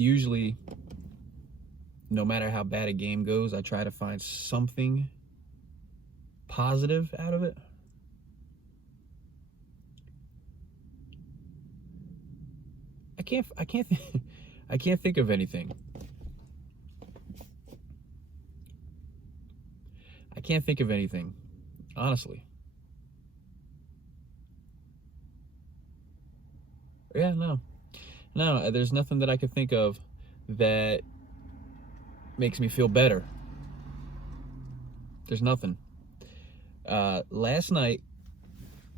usually, no matter how bad a game goes, I try to find something positive out of it. I can't I can't think of anything. I can't think of anything, honestly. Yeah, no, there's nothing that I could think of that makes me feel better. There's nothing. Last night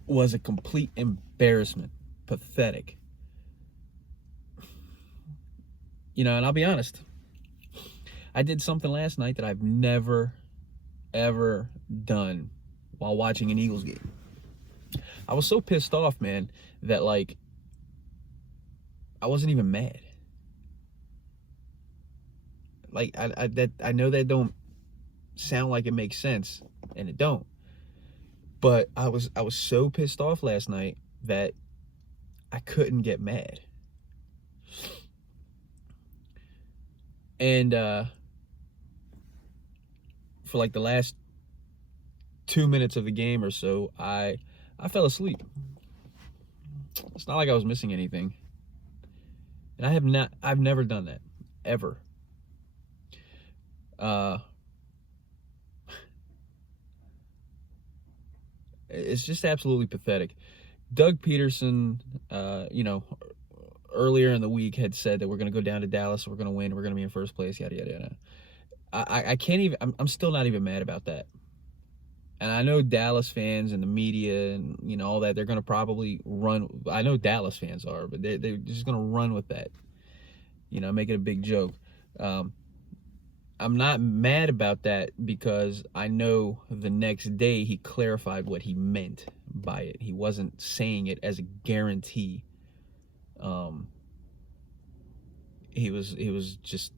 was a complete embarrassment, pathetic. You know, and I'll be honest, I did something last night that I've never, ever done while watching an Eagles game. I was so pissed off, man, that like I wasn't even mad. Like I know that don't sound like it makes sense, and it don't. But I was so pissed off last night that I couldn't get mad. And for like the last 2 minutes of the game or so, I fell asleep. It's not like I was missing anything. And I've never done that. Ever. It's just absolutely pathetic. Doug Peterson, earlier in the week had said that we're going to go down to Dallas, we're going to win, we're going to be in first place, yada, yada, yada. I can't even, I'm still not even mad about that. And I know Dallas fans and the media and, all that, they're going to probably run. I know Dallas fans are, but they're just going to run with that, make it a big joke. I'm not mad about that because I know the next day he clarified what he meant by it. He wasn't saying it as a guarantee. He was just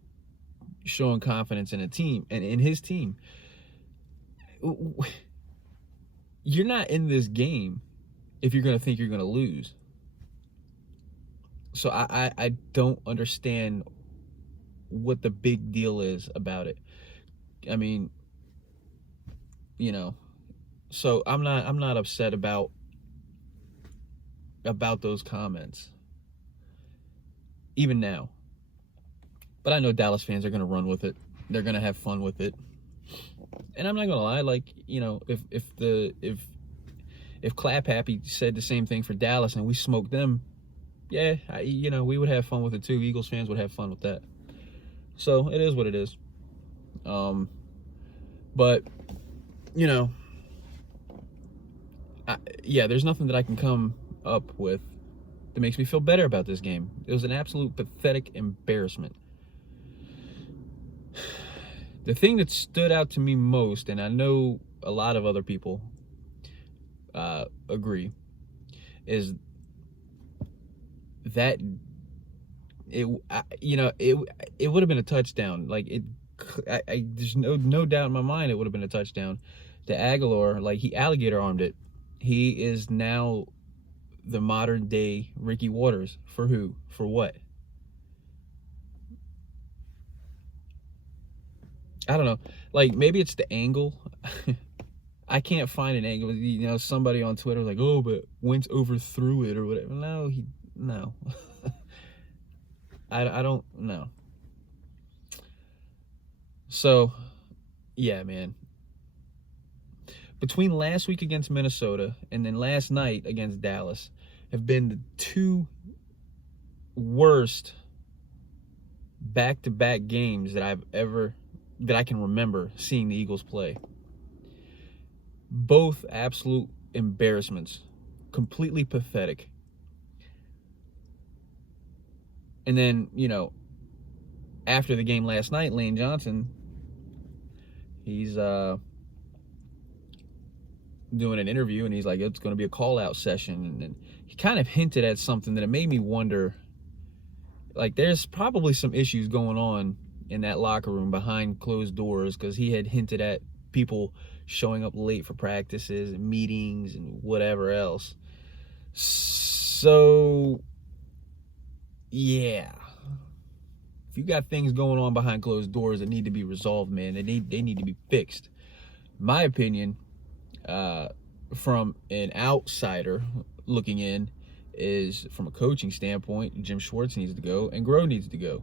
showing confidence in a team and in his team. You're not in this game if you're going to think you're going to lose. So I don't understand what the big deal is about it. I mean, so I'm not upset about those comments even now. But I know Dallas fans are going to run with it. They're going to have fun with it. And I'm not going to lie, like, if Clap Happy said the same thing for Dallas and we smoked them, yeah, we would have fun with it too. Eagles fans would have fun with that. So it is what it is. But there's nothing that I can come up with that makes me feel better about this game. It was an absolute pathetic embarrassment. The thing that stood out to me most, and I know a lot of other people agree, is that it would have been a touchdown. Like there's no doubt in my mind it would have been a touchdown. To Aguilar, like he alligator armed it. He is now the modern day Ricky Waters. For who? For what? I don't know. Like maybe it's the angle. I can't find an angle. Somebody on Twitter was like, "Oh, but Wentz overthrew it or whatever." No. I don't know. So, yeah, man. Between last week against Minnesota and then last night against Dallas have been the two worst back-to-back games that I can remember seeing the Eagles play. Both absolute embarrassments. Completely pathetic. And then, after the game last night, Lane Johnson, he's doing an interview and he's like, it's going to be a call-out session. And he kind of hinted at something that it made me wonder, like there's probably some issues going on in that locker room behind closed doors, because he had hinted at people showing up late for practices and meetings and whatever else. So, yeah. If you got things going on behind closed doors that need to be resolved, man, they need to be fixed. My opinion, from an outsider looking in, is from a coaching standpoint, Jim Schwartz needs to go and Groh needs to go.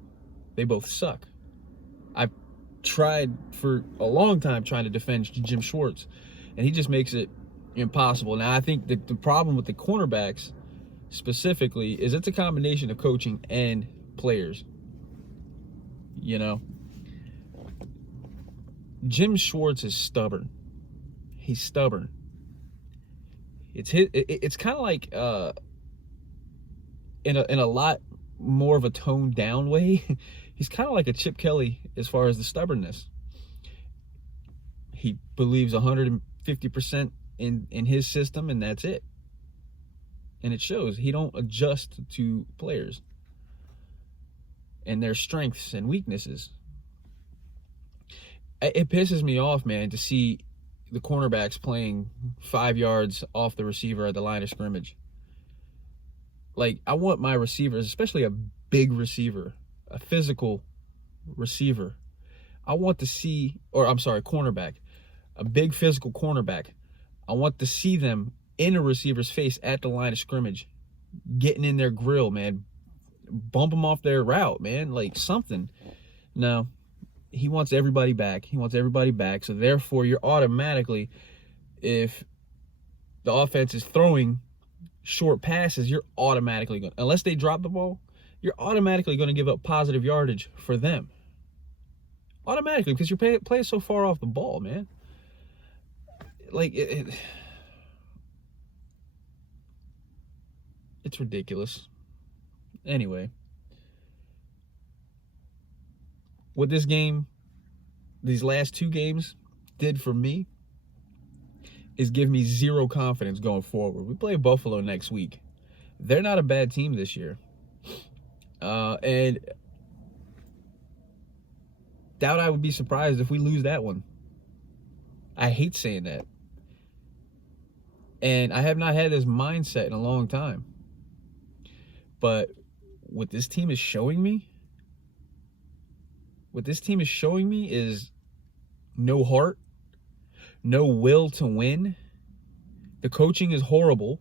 They both suck. I've tried for a long time trying to defend Jim Schwartz, and he just makes it impossible. Now, I think that the problem with the cornerbacks specifically is it's a combination of coaching and players. You know, Jim Schwartz is stubborn. He's stubborn. It's kind of like in a lot more of a toned down way. He's kind of like a Chip Kelly as far as the stubbornness. He believes 150% in his system, and that's it. And it shows. He don't adjust to players and their strengths and weaknesses. It pisses me off, man, to see the cornerbacks playing 5 yards off the receiver at the line of scrimmage. Like, I want my receivers, especially a big receiver, a physical receiver, I want to see, or I'm sorry, cornerback, a big physical cornerback, I want to see them in a receiver's face at the line of scrimmage, getting in their grill, man, bump them off their route, man, like something. No, he wants everybody back. He wants everybody back. So therefore, you're automatically, if the offense is throwing short passes, you're automatically going, unless they drop the ball, you're automatically going to give up positive yardage for them. Automatically, because you're playing so far off the ball, man. Like, it's ridiculous. Anyway, what this game, these last 2 games did for me is give me zero confidence going forward. We play Buffalo next week. They're not a bad team this year. And doubt I would be surprised if we lose that one. I hate saying that. And I have not had this mindset in a long time. But what this team is showing me, is no heart, no will to win. The coaching is horrible.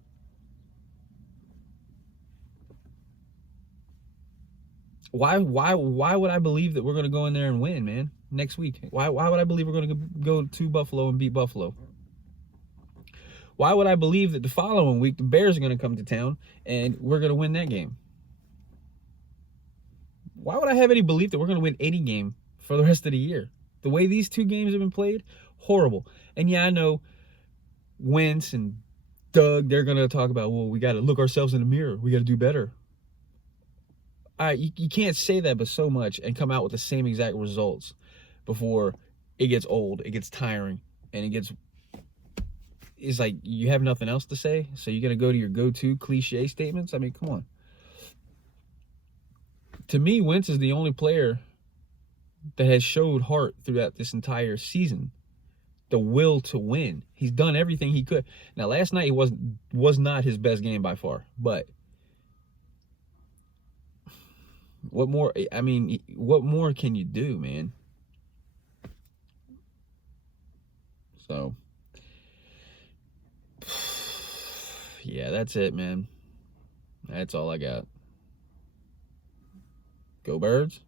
Why would I believe that we're going to go in there and win, man, next week? Why would I believe we're going to go to Buffalo and beat Buffalo? Why would I believe that the following week the Bears are going to come to town and we're going to win that game? Why would I have any belief that we're going to win any game for the rest of the year? The way these 2 games have been played, horrible. And yeah, I know Wentz and Doug, they're going to talk about, well, we got to look ourselves in the mirror. We got to do better. All right, you can't say that but so much and come out with the same exact results before it gets old, it gets tiring, and it's like you have nothing else to say, so you're going to go to your go-to cliche statements? I mean, come on. To me, Wentz is the only player that has showed heart throughout this entire season. The will to win. He's done everything he could. Now, last night he was not his best game by far, but what more? I mean, what more can you do, man? So, yeah, that's it, man. That's all I got. Go Birds.